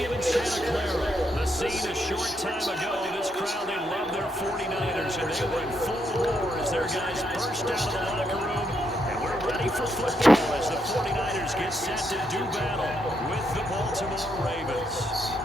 Stadium in Santa Clara. The scene a short time ago. This crowd, they love their 49ers, and they were in full roar as their guys burst out of the locker room. And we're ready for football as the 49ers get set to do battle with the Baltimore Ravens.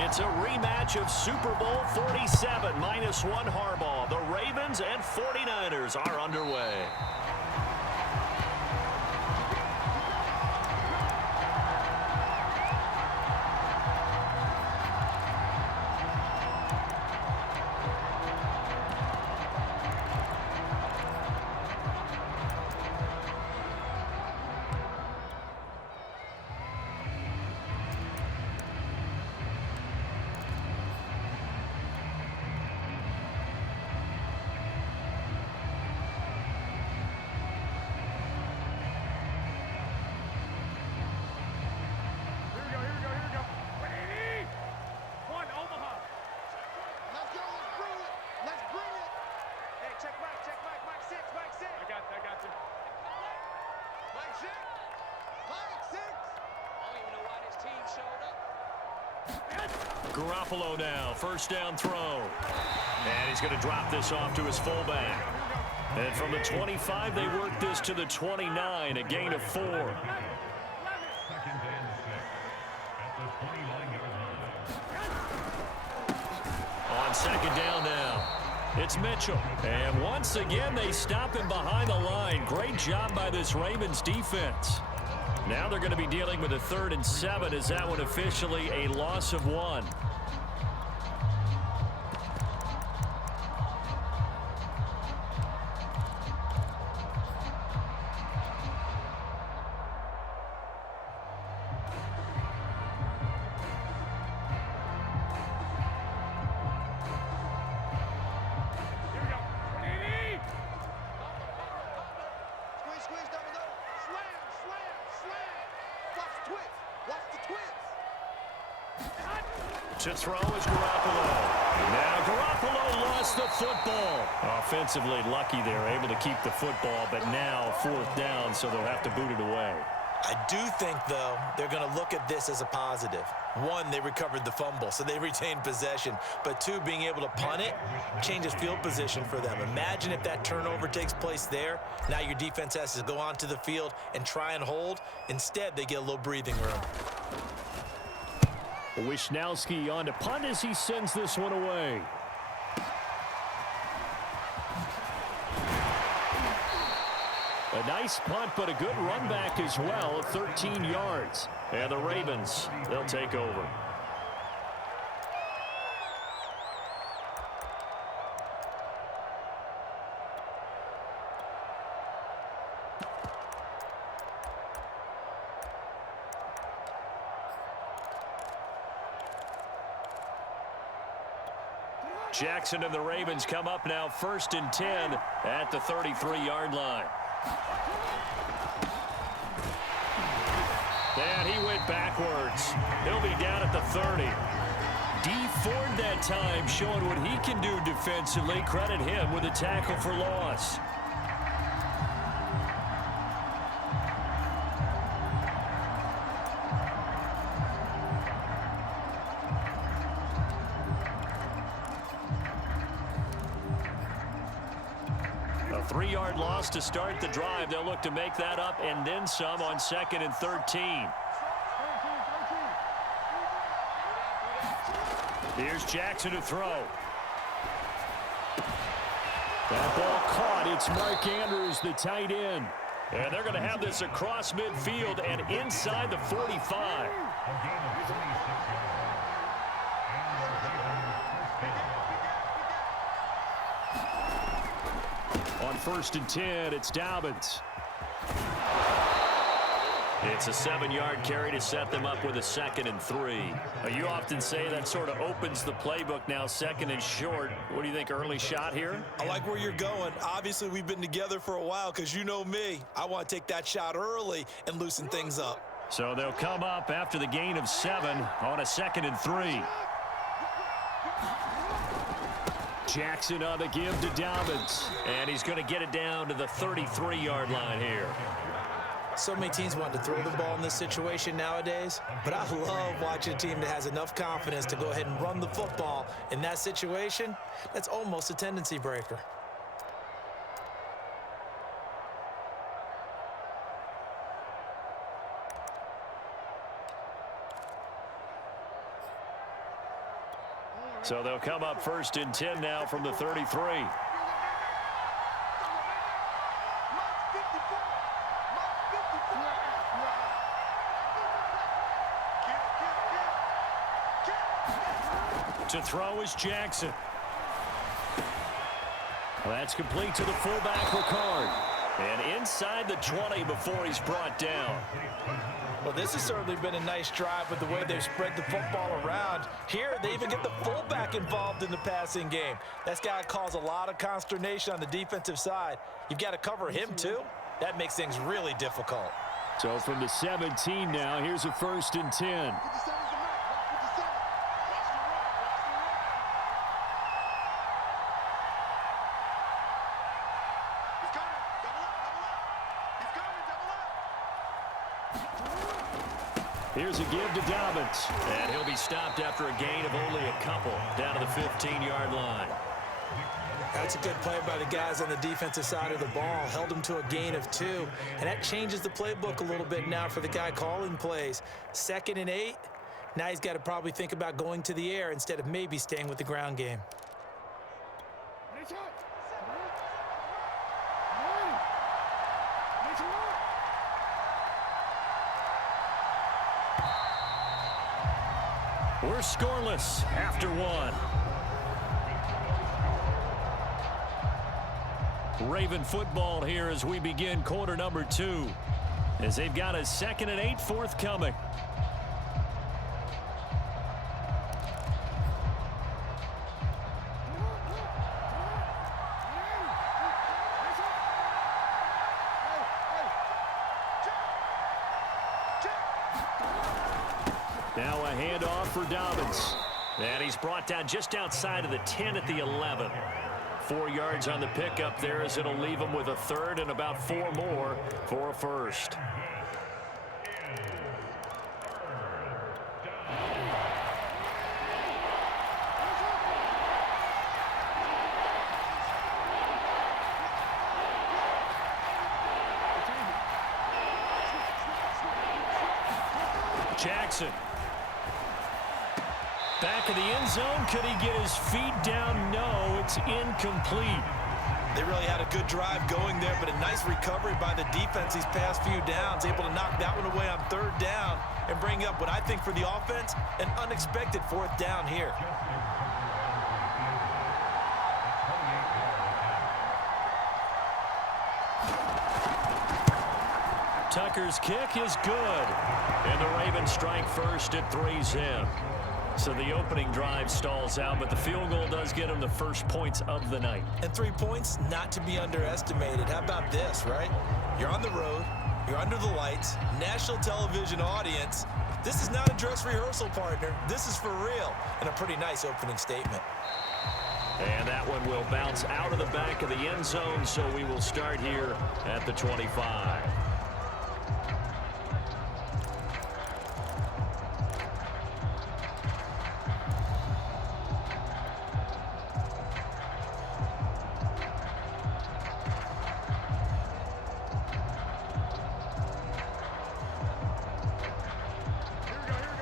It's a rematch of Super Bowl 47, -1 Harbaugh. The Ravens and 49ers are underway. Garoppolo now, first down throw. And he's going to drop this off to his fullback. And from the 25, they work this to the 29, a gain of 4. On second down now, it's Mitchell. And once again, they stop him behind the line. Great job by this Ravens defense. Now they're going to be dealing with a 3rd and 7 as that one officially a loss of 1. To throw is Garoppolo. Now Garoppolo lost the football. Offensively lucky they're able to keep the football, but now 4th down, so they'll have to boot it away. I do think, though, they're going to look at this as a positive. 1, they recovered the fumble, so they retained possession. But 2, being able to punt it changes field position for them. Imagine if that turnover takes place there. Now your defense has to go onto the field and try and hold. Instead, they get a little breathing room. Wishnowski on to punt as he sends this one away. A nice punt, but a good run back as well of 13 yards. And the Ravens, they'll take over. Jackson and the Ravens come up now 1st and 10 at the 33-yard line. And he went backwards. He'll be down at the 30. D Ford that time showing what he can do defensively. Credit him with a tackle for loss. A 3-yard loss to start the drive. They'll look to make that up and then some on 2nd and 13. Here's Jackson to throw. That ball caught. It's Mark Andrews, the tight end. And they're going to have this across midfield and inside the 45. On 1st and 10, it's Dobbins. It's a 7-yard carry to set them up with a 2nd and 3. You often say that sort of opens the playbook now, 2nd and short. What do you think, early shot here? I like where you're going. Obviously, we've been together for a while because you know me. I want to take that shot early and loosen things up. So they'll come up after the gain of 7 on a 2nd and 3. Jackson on the give to Dobbins. And he's going to get it down to the 33-yard line here. So many teams want to throw the ball in this situation nowadays, but I love watching a team that has enough confidence to go ahead and run the football. In that situation, that's almost a tendency breaker. So they'll come up 1st and 10 now from the 33. To throw is Jackson. That's complete to the fullback, Ricard. And inside the 20 before he's brought down. Well, this has certainly been a nice drive with the way they've spread the football around. Here, they even get the fullback involved in the passing game. That's got to cause a lot of consternation on the defensive side. You've got to cover him, too. That makes things really difficult. So from the 17 now, here's a 1st and 10. Here's a give to Dobbins. And he'll be stopped after a gain of only a couple down to the 15-yard line. That's a good play by the guys on the defensive side of the ball. Held him to a gain of 2. And that changes the playbook a little bit now for the guy calling plays. 2nd and 8. Now he's got to probably think about going to the air instead of maybe staying with the ground game. We're scoreless after 1. Raven football here as we begin quarter number 2. As they've got a 2nd and 8 forthcoming. Now a handoff for Dobbins. And he's brought down just outside of the 10 at the 11. 4 yards on the pickup there as it'll leave him with a 3rd and about 4 more for a 1st. Jackson. Back of the end zone. Could he get his feet down? No, it's incomplete. They really had a good drive going there, but a nice recovery by the defense these past few downs. Able to knock that one away on 3rd down and bring up what I think for the offense, an unexpected 4th down here. Tucker's kick is good. And the Ravens strike first at 3-zip. So the opening drive stalls out, but the field goal does get them the first points of the night. And 3 points, not to be underestimated. How about this, right? You're on the road. You're under the lights. National television audience. This is not a dress rehearsal, partner. This is for real. And a pretty nice opening statement. And that one will bounce out of the back of the end zone, so we will start here at the 25.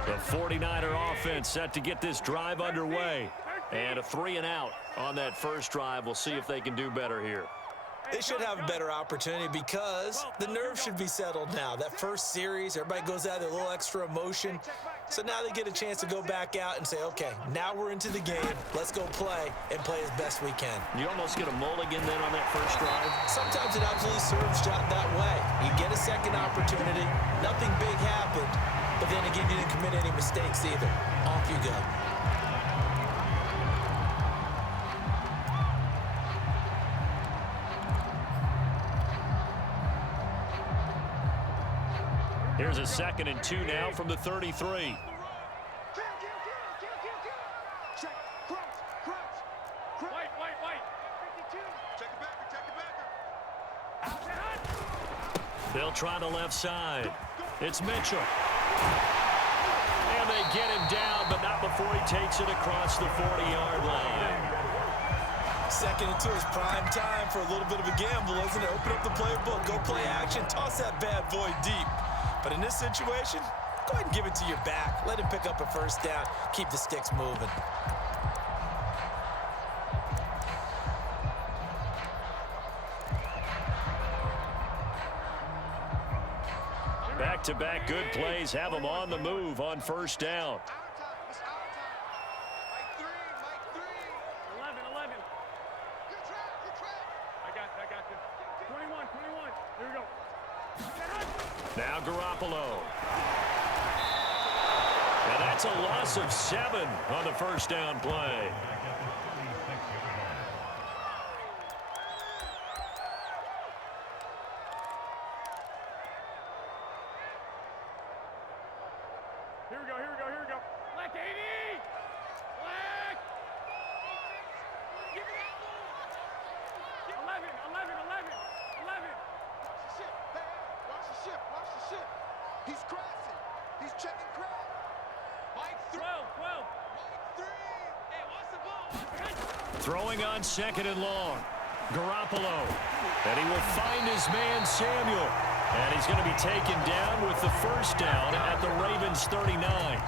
The 49er offense set to get this drive underway. And a 3-and-out on that first drive. We'll see if they can do better here. They should have a better opportunity because the nerves should be settled now. That first series, everybody goes out with a little extra emotion. So now they get a chance to go back out and say, okay, now we're into the game. Let's go play and play as best we can. You almost get a mulligan then on that first drive? Sometimes it absolutely serves that way. You get a second opportunity. Nothing big happened, but then again, you didn't commit any mistakes either. Off you go. Here's a 2nd and 2 now from the 33. They'll try the left side. It's Mitchell. And they get him down, but not before he takes it across the 40-yard line. 2nd and 2 is prime time for a little bit of a gamble, isn't it? Open up the playbook, go play action, toss that bad boy deep. But in this situation, go ahead and give it to your back. Let him pick up a first down. Keep the sticks moving. Back-to-back good plays have them on the move on first down. Now Garoppolo. And that's a loss of 7 on the first down play. Here we go. Black 80! Black! 11. Watch the ship. He's crashing. He's checking crowd. Mike 12. Mike 3. Hey, watch the ball. Throwing on 2nd and long. Garoppolo. And he will find his man Samuel. And he's going to be taken down with the first down at the Ravens 39.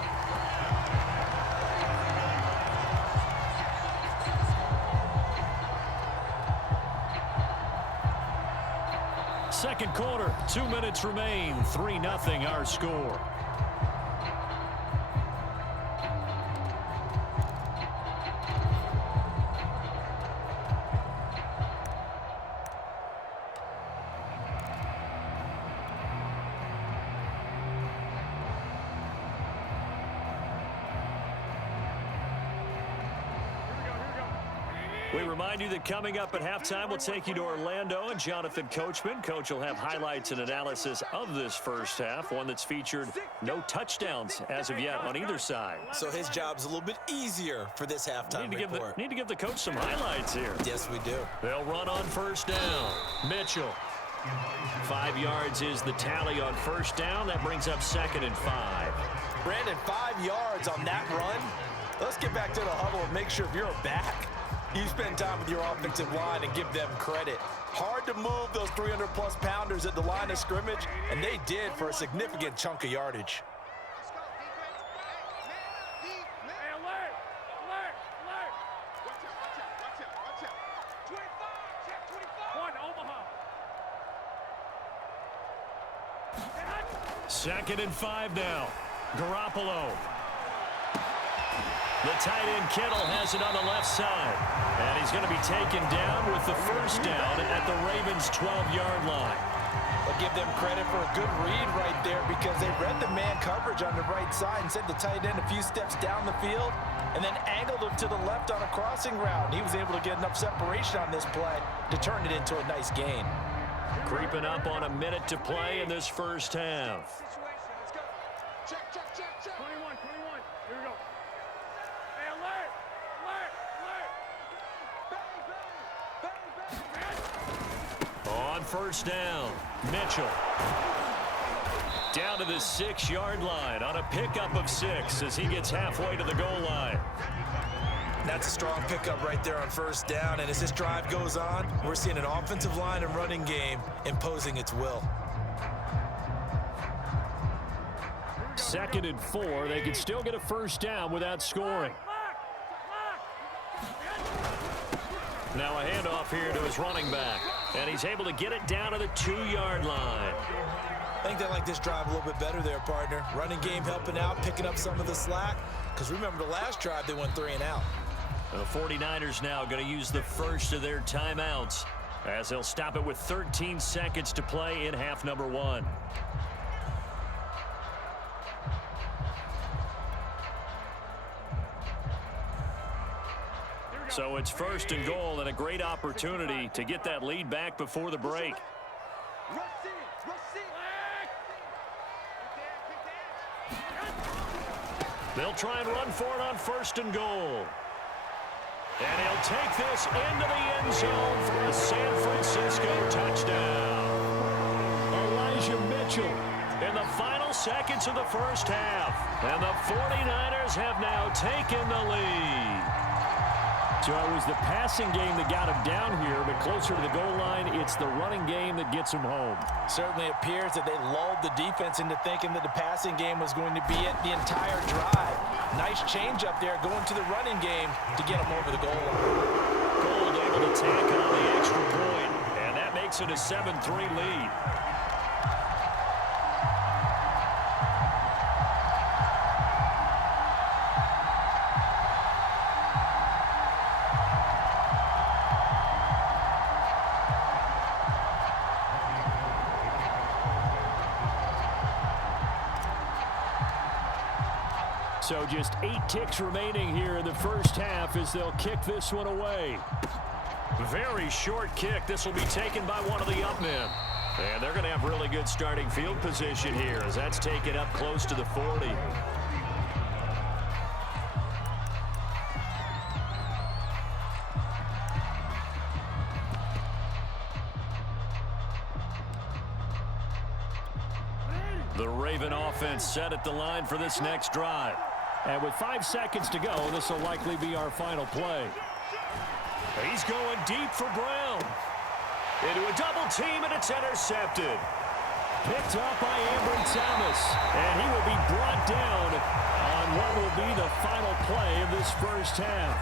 Second quarter, 2 minutes remain. 3-0 our score. We remind you that coming up at halftime, we'll take you to Orlando and Jonathan Coachman. Coach will have highlights and analysis of this first half, one that's featured no touchdowns as of yet on either side. So his job's a little bit easier for this halftime report. Need to give the coach some highlights here. Yes, we do. They'll run on first down. Mitchell. 5 yards is the tally on first down. That brings up 2nd and 5. Brandon, 5 yards on that run. Let's get back to the huddle and make sure if you're a back, you spend time with your offensive line and give them credit. Hard to move those 300-plus pounders at the line of scrimmage, and they did for a significant chunk of yardage. Second and 5 now. Garoppolo. The tight end Kittle has it on the left side. And he's going to be taken down with the first down at the Ravens' 12-yard line. I'll give them credit for a good read right there because they read the man coverage on the right side and sent the tight end a few steps down the field and then angled him to the left on a crossing route. He was able to get enough separation on this play to turn it into a nice gain. Creeping up on a minute to play in this first half. Check. 21. Here we go. Hey, alert! Bang! On first down, Mitchell. Down to the 6-yard line on a pickup of 6 as he gets halfway to the goal line. That's a strong pickup right there on first down, and as this drive goes on, we're seeing an offensive line and running game imposing its will. 2nd and 4. They can still get a first down without scoring. Now a handoff here to his running back, and he's able to get it down to the 2-yard line. I think they like this drive a little bit better there, partner. Running game helping out, picking up some of the slack, because remember the last drive they went 3 and out. The 49ers now going to use the first of their timeouts as they'll stop it with 13 seconds to play in half number 1. So it's 1st and goal and a great opportunity to get that lead back before the break. They'll try and run for it on 1st and goal. And he'll take this into the end zone for a San Francisco touchdown. Elijah Mitchell in the final seconds of the first half. And the 49ers have now taken the lead. So it was the passing game that got him down here, but closer to the goal line, it's the running game that gets him home. Certainly appears that they lulled the defense into thinking that the passing game was going to be it the entire drive. Nice change up there going to the running game to get him over the goal line. Gold able to tack on the extra point, and that makes it a 7-3 lead. So just 8 ticks remaining here in the first half as they'll kick this one away. Very short kick. This will be taken by one of the up men. And they're going to have really good starting field position here as that's taken up close to the 40. The Raven offense set at the line for this next drive. And with 5 seconds to go, this will likely be our final play. He's going deep for Brown. Into a double team, and it's intercepted. Picked up by Ambry Thomas. And he will be brought down on what will be the final play of this first half.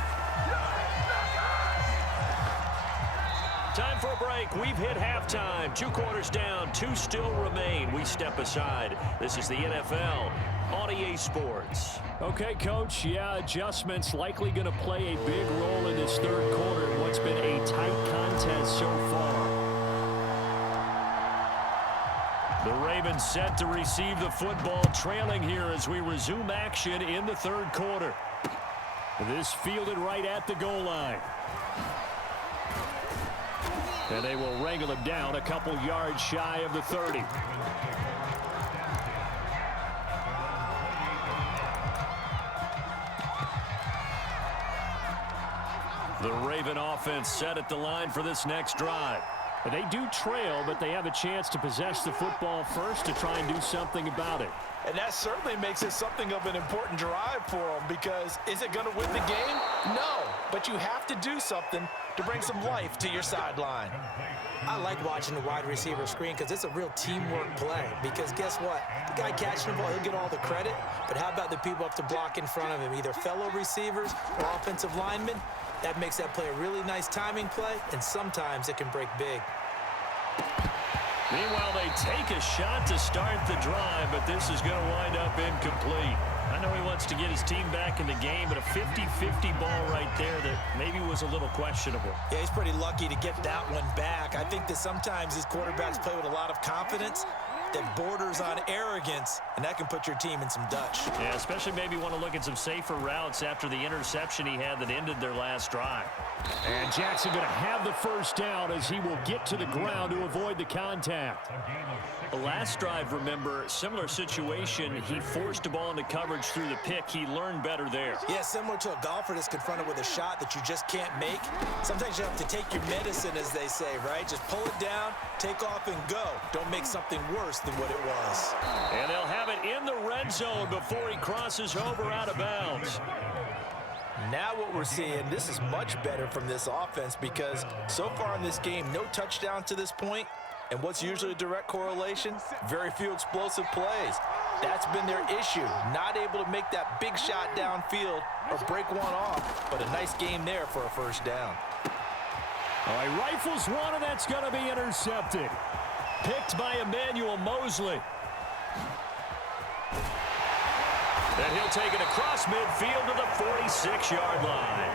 Time for a break. We've hit halftime. 2 quarters down. 2 still remain. We step aside. This is the NFL on EA Sports. Okay, Coach. Yeah, adjustments likely going to play a big role in this third quarter in what's been a tight contest so far. The Ravens set to receive the football, trailing here as we resume action in the third quarter. This fielded right at the goal line. And they will wrangle him down a couple yards shy of the 30. The Raven offense set at the line for this next drive. And they do trail, but they have a chance to possess the football first to try and do something about it. And that certainly makes it something of an important drive for them, because is it going to win the game? No, but you have to do something to bring some life to your sideline. I like watching the wide receiver screen because it's a real teamwork play. Because guess what? The guy catching the ball, he'll get all the credit. But how about the people up to block in front of him, either fellow receivers or offensive linemen? That makes that play a really nice timing play, and sometimes it can break big. Meanwhile, they take a shot to start the drive, but this is going to wind up incomplete. I know he wants to get his team back in the game, but a 50-50 ball right there that maybe was a little questionable. Yeah, he's pretty lucky to get that one back. I think that sometimes these quarterbacks play with a lot of confidence that borders on arrogance, and that can put your team in some Dutch. Yeah, especially maybe want to look at some safer routes after the interception he had that ended their last drive. And Jackson going to have the first down as he will get to the ground to avoid the contact. The last drive, remember, similar situation. He forced the ball into coverage through the pick. He learned better there. Yeah, similar to a golfer that's confronted with a shot that you just can't make. Sometimes you have to take your medicine, as they say, right? Just pull it down, take off, and go. Don't make something worse than what it was. And they'll have it in the red zone before he crosses over out of bounds. Now what we're seeing, this is much better from this offense, because so far in this game, no touchdown to this point. And what's usually a direct correlation? Very few explosive plays. That's been their issue. Not able to make that big shot downfield or break one off, but a nice game there for a first down. All right, rifles one, and that's going to be intercepted. Picked by Emmanuel Mosley. And he'll take it across midfield to the 46-yard line.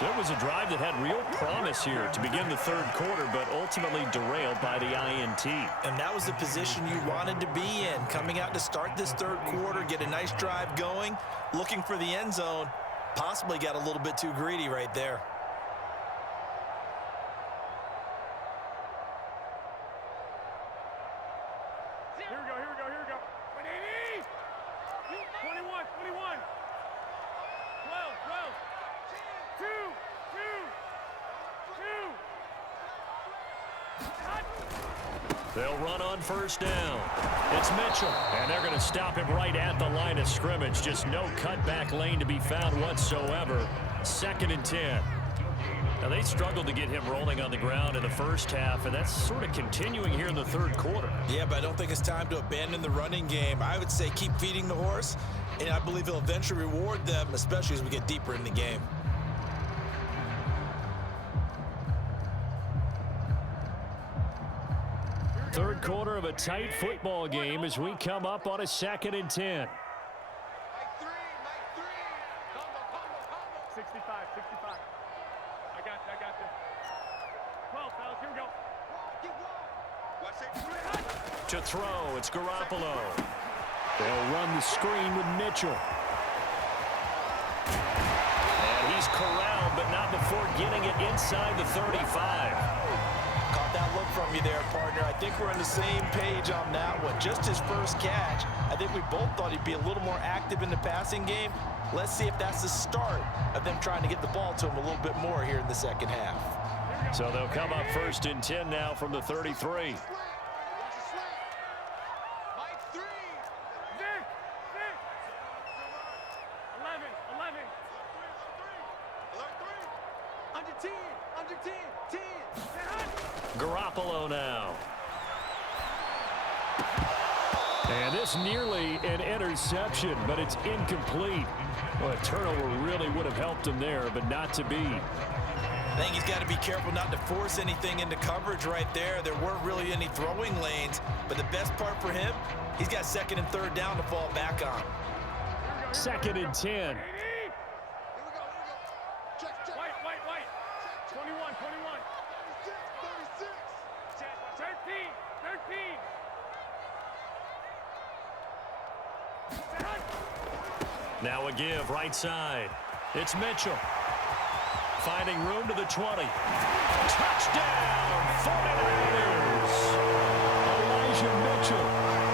So it was a drive that had real promise here to begin the third quarter, but ultimately derailed by the INT. And that was the position you wanted to be in, coming out to start this third quarter, get a nice drive going, looking for the end zone. Possibly got a little bit too greedy right there. They'll run on first down. It's Mitchell, and they're going to stop him right at the line of scrimmage. Just no cutback lane to be found whatsoever. 2nd and 10. Now, they struggled to get him rolling on the ground in the first half, and that's sort of continuing here in the third quarter. Yeah, but I don't think it's time to abandon the running game. I would say keep feeding the horse, and I believe he'll eventually reward them, especially as we get deeper in the game. Third quarter of a tight football game as we come up on a 2nd and 10. Mike 3, Mike 3. Combo. 65. I got this. 12, fellas, here we go. Watch it. To throw, it's Garoppolo. They'll run the screen with Mitchell. And he's corralled, but not before getting it inside the 35. Caught that look from you there, partner. I think we're on the same page on that one. Just his first catch. I think we both thought he'd be a little more active in the passing game. Let's see if that's the start of them trying to get the ball to him a little bit more here in the second half. So they'll come up 1st and 10 now from the 33. Mike 3. 11. Under 10. Garoppolo now. And this nearly an interception, but it's incomplete. Well, a turnover really would have helped him there, but not to be. I think he's got to be careful not to force anything into coverage right there. There weren't really any throwing lanes, but the best part for him, he's got 2nd and 3rd down to fall back on. 2nd and 10. Here we go. Check. White. 21. 36. 13. Now a give right side. It's Mitchell. Finding room to the 20. Touchdown, 49ers. Elijah Mitchell,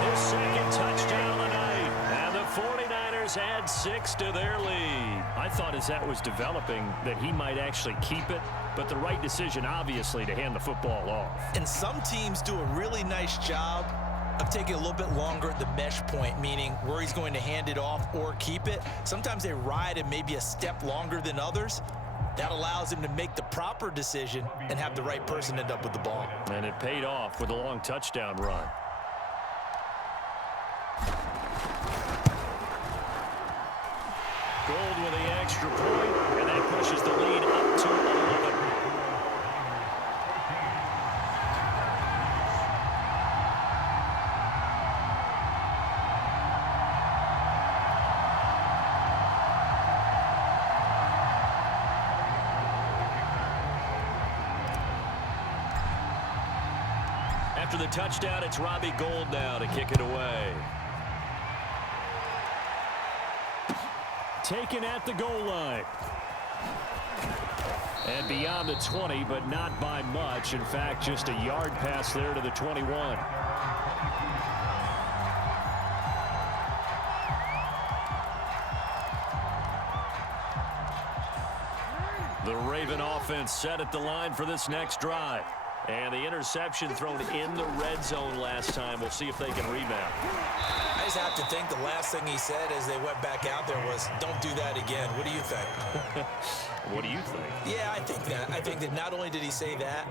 his 2nd touchdown of the night. And the 49ers add 6 to their lead. I thought as that was developing that he might actually keep it, but the right decision, obviously, to hand the football off. And some teams do a really nice job of taking a little bit longer at the mesh point, meaning where he's going to hand it off or keep it. Sometimes they ride it maybe a step longer than others. That allows him to make the proper decision and have the right person end up with the ball. And it paid off with a long touchdown run. Gold with the extra point, and that pushes the lead up to 11. After the touchdown, it's Robbie Gould now to kick it away. Taken at the goal line. And beyond the 20, but not by much. In fact, just a yard pass there to the 21. The Raven offense set at the line for this next drive. And the interception thrown in the red zone last time. We'll see if they can rebound. I just have to think the last thing he said as they went back out there was, don't do that again. What do you think? What do you think? Yeah, I think that. I think that not only did he say that,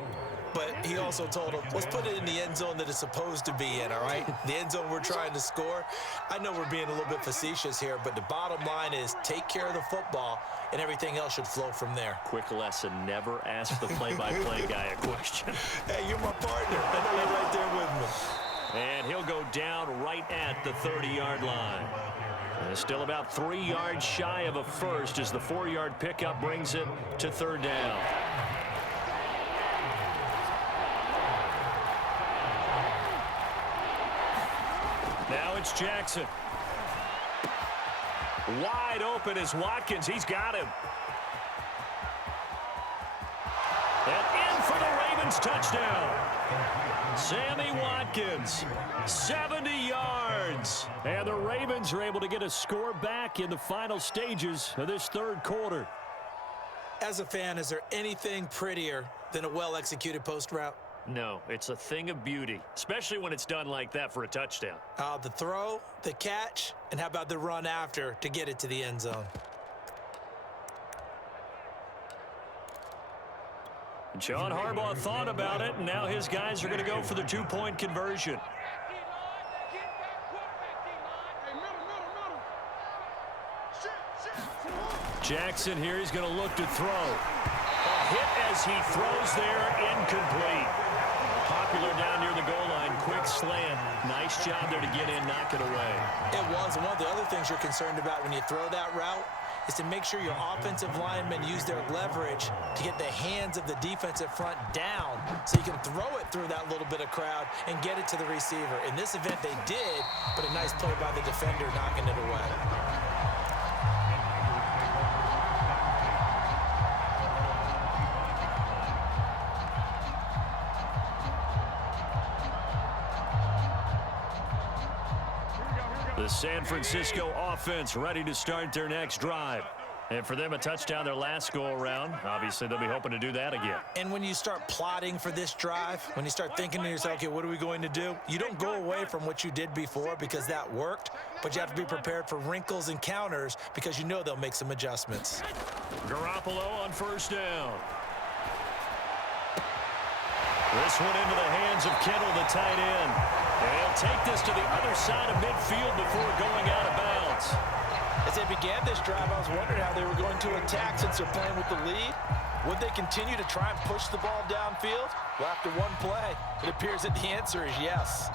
but he also told him, let's put it in the end zone that it's supposed to be in, all right? The end zone we're trying to score. I know we're being a little bit facetious here, but the bottom line is take care of the football, and everything else should flow from there. Quick lesson, never ask the play-by-play guy a question. Hey, you're my partner. I know you're right there with me. And he'll go down right at the 30-yard line. And still about 3 yards shy of a first as the 4-yard pickup brings it to 3rd down. Now it's Jackson. Wide open is Watkins. He's got him. And in for the Ravens touchdown. Sammy Watkins, 70 yards. And the Ravens are able to get a score back in the final stages of this third quarter. As a fan, is there anything prettier than a well-executed post route? No, it's a thing of beauty, especially when it's done like that for a touchdown. The throw, the catch, and how about the run after to get it to the end zone? John Harbaugh thought about it, and now his guys are going to go for the two-point conversion. Jackson here, he's going to look to throw. A hit as he throws there, incomplete. Popular down near the goal line, quick slant. Nice job there to get in, knock it away. It was. One of the other things you're concerned about when you throw that route is to make sure your offensive linemen use their leverage to get the hands of the defensive front down so you can throw it through that little bit of crowd and get it to the receiver. In this event, they did, but a nice play by the defender knocking it away. The San Francisco offense ready to start their next drive. And for them, a touchdown their last go-around. Obviously, they'll be hoping to do that again. And when you start plotting for this drive, when you start thinking to yourself, okay, what are we going to do? You don't go away from what you did before because that worked, but you have to be prepared for wrinkles and counters because you know they'll make some adjustments. Garoppolo on first down. This one into the hands of Kittle, the tight end. And he'll take this to the other side of midfield before going out of bounds. As they began this drive, I was wondering how they were going to attack since they're playing with the lead. Would they continue to try and push the ball downfield? Well, after one play, it appears that the answer is yes.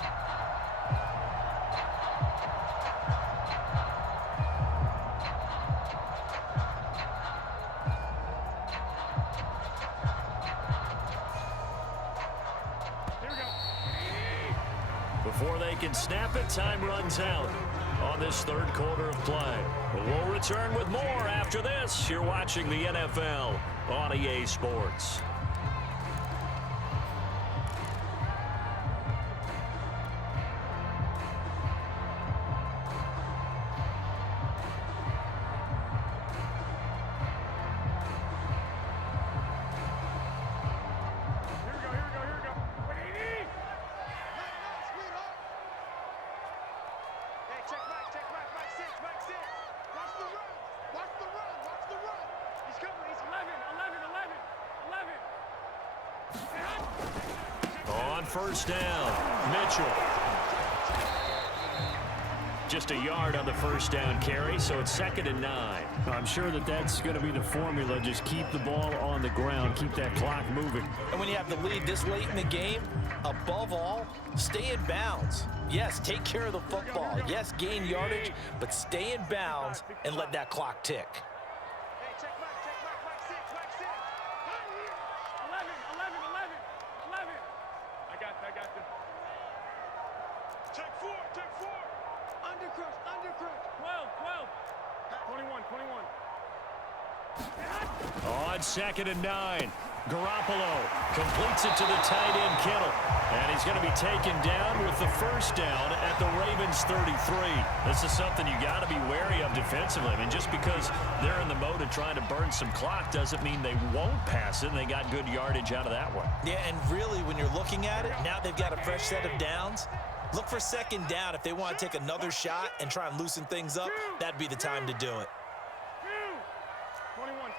Before they can snap it, time runs out on this third quarter of play. We'll return with more after this. You're watching the NFL on EA Sports. First down, Mitchell. Just a yard on the first down carry, so it's 2nd and 9. I'm sure that that's going to be the formula. Just keep the ball on the ground, keep that clock moving. And when you have the lead this late in the game, above all, stay in bounds. Yes, take care of the football. Yes, gain yardage, but stay in bounds and let that clock tick. On 2nd and 9, Garoppolo completes it to the tight end Kittle. And he's going to be taken down with the first down at the Ravens 33. This is something you got to be wary of defensively. I mean, just because they're in the mode of trying to burn some clock doesn't mean they won't pass it, and they got good yardage out of that one. Yeah, and really, when you're looking at it, now they've got a fresh set of downs. Look for 2nd down. If they want to take another shot and try and loosen things up, that'd be the time to do it. 21.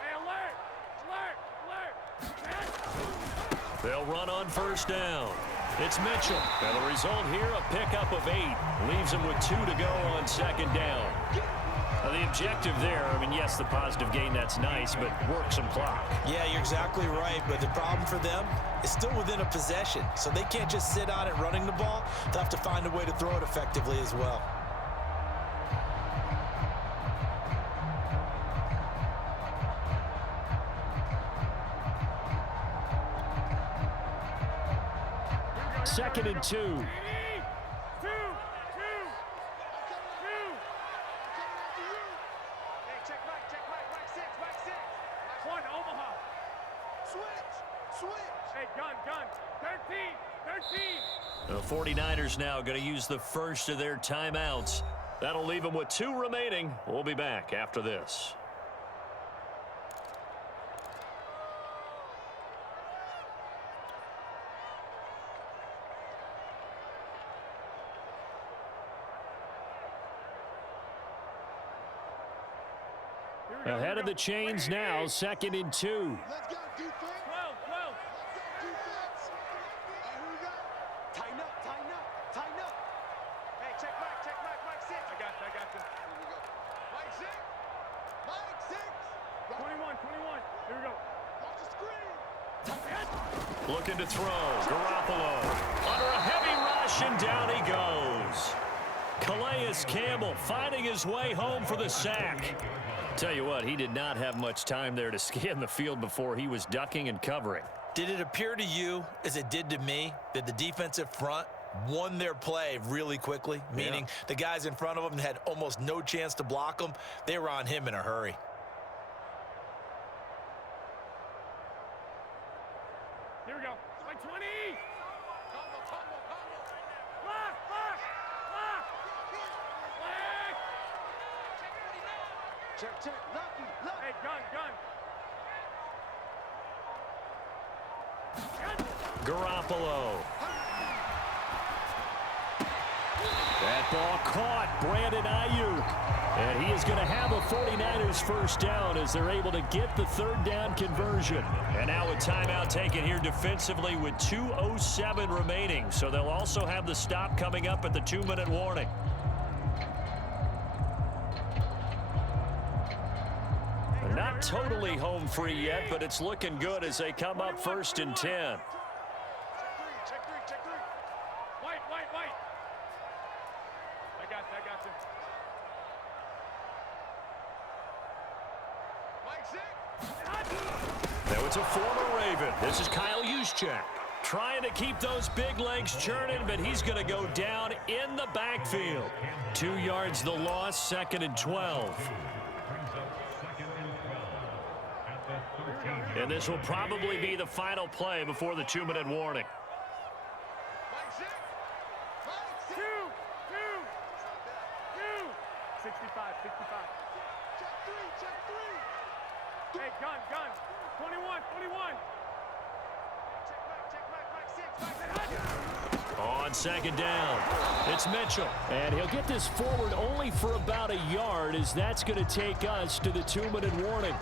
Hey, alert! They'll run on first down. It's Mitchell. And the result here, a pickup of 8. Leaves him with 2 to go on 2nd down. Now, the objective there, I mean, yes, the positive gain, that's nice, but work some clock. Yeah, you're exactly right, but the problem for them is still within a possession, so they can't just sit on it running the ball. They'll have to find a way to throw it effectively as well. Second and 2. The 49ers now going to use the first of their timeouts. That'll leave them with 2 remaining. We'll be back after this. Ahead of the chains now, 2nd and 2. Let's go, defense. 12, 12. Let's go, defense. All right, here we go. Tighten up, tighten up, tighten up. Hey, check Mike 6. I got you. Here we go. Mike 6. Mike 6. 21, 21. Here we go. Watch the screen. Looking to throw. Garoppolo under a heavy rush, and down he goes. Calais Campbell finding his way home for the sack. Tell you what, he did not have much time there to scan the field before he was ducking and covering. Did it appear to you, as it did to me, that the defensive front won their play really quickly? Meaning the guys in front of them had almost no chance to block him. They were on him in a hurry. Here we go. Like 20. Lock. Check, lucky. Hey, gun. Garoppolo. That ball caught. Brandon Ayuk. And he is going to have a 49ers first down as they're able to get the 3rd down conversion. And now a timeout taken here defensively with 2:07 remaining. So they'll also have the stop coming up at the 2-minute warning. They're not totally home free yet, but it's looking good as they come up 1st and 10. Check three. White. I got you. Mike 6. Now it's a former Raven. This is Kyle Juszczyk. Trying to keep those big legs churning, but he's going to go down in the backfield. 2 yards the loss, 2nd and 12. And this will probably be the final play before the 2-minute warning. Mike 6. Mike 6. 2. 65. Check three. Hey, gun. 21. Check Mike 6. On 2nd down, it's Mitchell. And he'll get this forward only for about a yard, as that's going to take us to the 2-minute warning.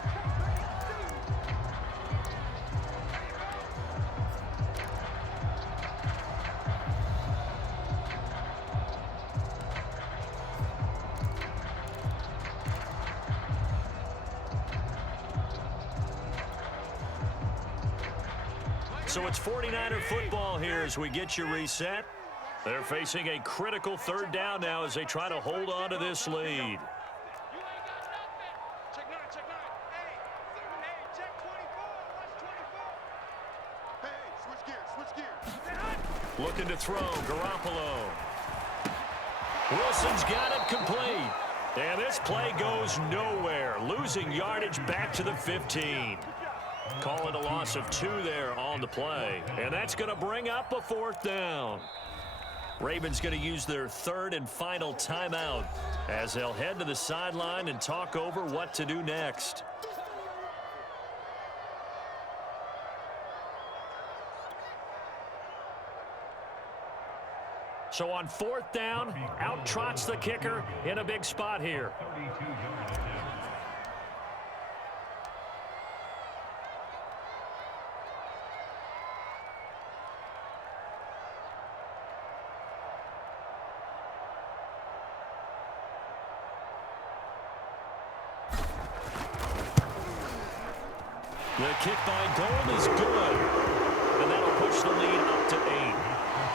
So it's 49er football here as we get you reset. They're facing a critical 3rd down now as they try to hold on to this lead. You ain't got nothing. Check 9. Hey, check 24. Watch 24. Hey, switch gears. Looking to throw, Garoppolo. Wilson's got it complete. And this play goes nowhere. Losing yardage back to the 15. Call it a loss of 2 there on the play. And that's going to bring up a 4th down. Ravens going to use their 3rd and final timeout as they'll head to the sideline and talk over what to do next. So on 4th down, out trots the kicker in a big spot here. The kick by Gold is good, and that'll push the lead up to 8.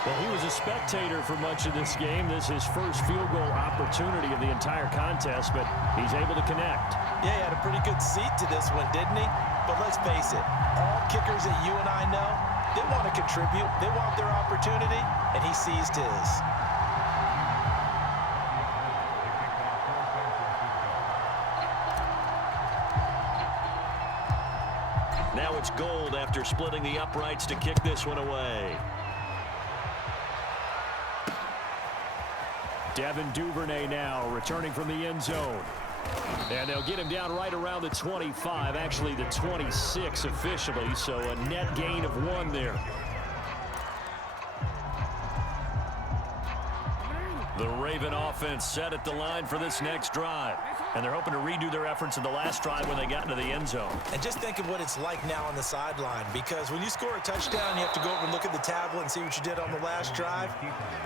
Well, he was a spectator for much of this game. This is his first field goal opportunity of the entire contest, but he's able to connect. Yeah, he had a pretty good seat to this one, didn't he? But let's face it, all kickers that you and I know, they want to contribute. They want their opportunity, and he seized his. Now it's Gold after splitting the uprights to kick this one away. Devin Duvernay now returning from the end zone. And they'll get him down right around the 25, actually the 26 officially, so a net gain of 1 there. The Raven offense set at the line for this next drive. And they're hoping to redo their efforts in the last drive when they got into the end zone. And just think of what it's like now on the sideline, because when you score a touchdown, you have to go over and look at the tablet and see what you did on the last drive.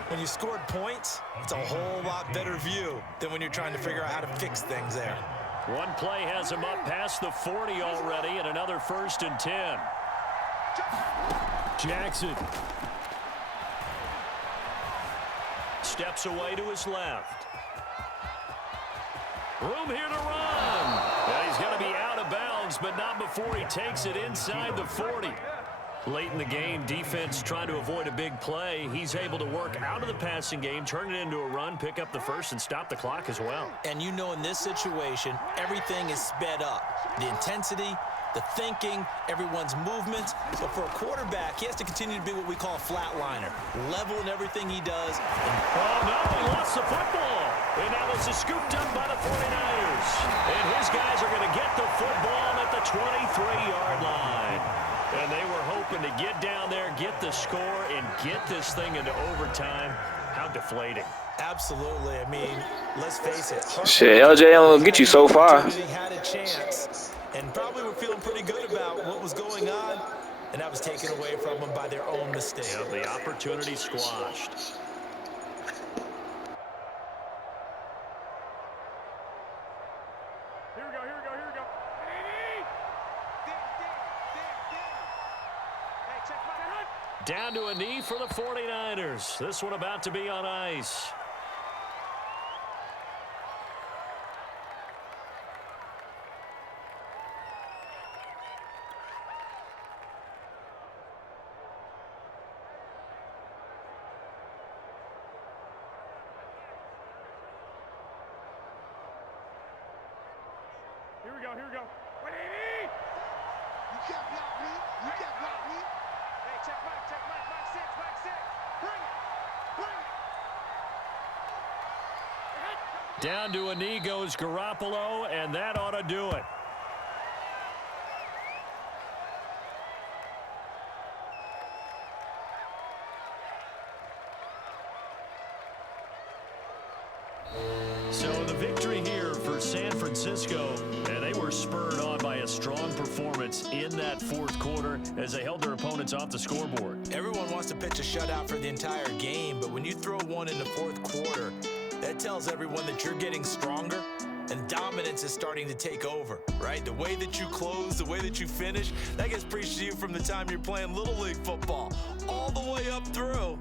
When you scored points, it's a whole lot better view than when you're trying to figure out how to fix things there. One play has him up past the 40 already, and another 1st and 10. Jackson. Steps away to his left. Room here to run. And he's going to be out of bounds, but not before he takes it inside the 40. Late in the game, defense trying to avoid a big play. He's able to work out of the passing game, turn it into a run, pick up the first, and stop the clock as well. And you know, in this situation, everything is sped up. The intensity, the thinking, everyone's movement. So for a quarterback, he has to continue to be what we call a flatliner. Level in everything he does. Oh, no, he lost the football. And now this is scooped up by the 49ers. And his guys are going to get the football at the 23-yard line. And they were hoping to get down there, get the score, and get this thing into overtime. How deflating. Absolutely. I mean, let's face it. Shit, LJ will get you so far. He had a chance, and probably were feeling pretty good about what was going on, and that was taken away from them by their own mistake. Yeah, the opportunity squashed. Here we go, here we go, here we go. Hey, check my hunt. Down to a knee for the 49ers. This one about to be on ice. Here we go, here we go. You can't block me. You can't block me. Hey, check Mike, Mike 6. Bring it. Down to a knee goes Garoppolo, and that ought to do it. So the victory here for San Francisco, and they were spurred on by a strong performance in that fourth quarter as they held their opponents off the scoreboard. Everyone wants to pitch a shutout for the entire game, but when you throw one in the fourth quarter, that tells everyone that you're getting stronger and dominance is starting to take over, right? The way that you close, the way that you finish, that gets preached to you from the time you're playing Little League football all the way up through.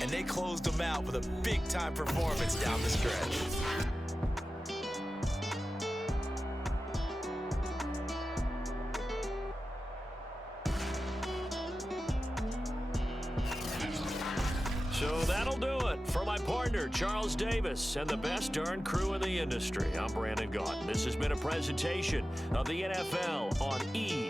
And they closed them out with a big-time performance down the stretch. So that'll do it for my partner, Charles Davis, and the best darn crew in the industry. I'm Brandon Gaudin. This has been a presentation of the NFL on ESPN.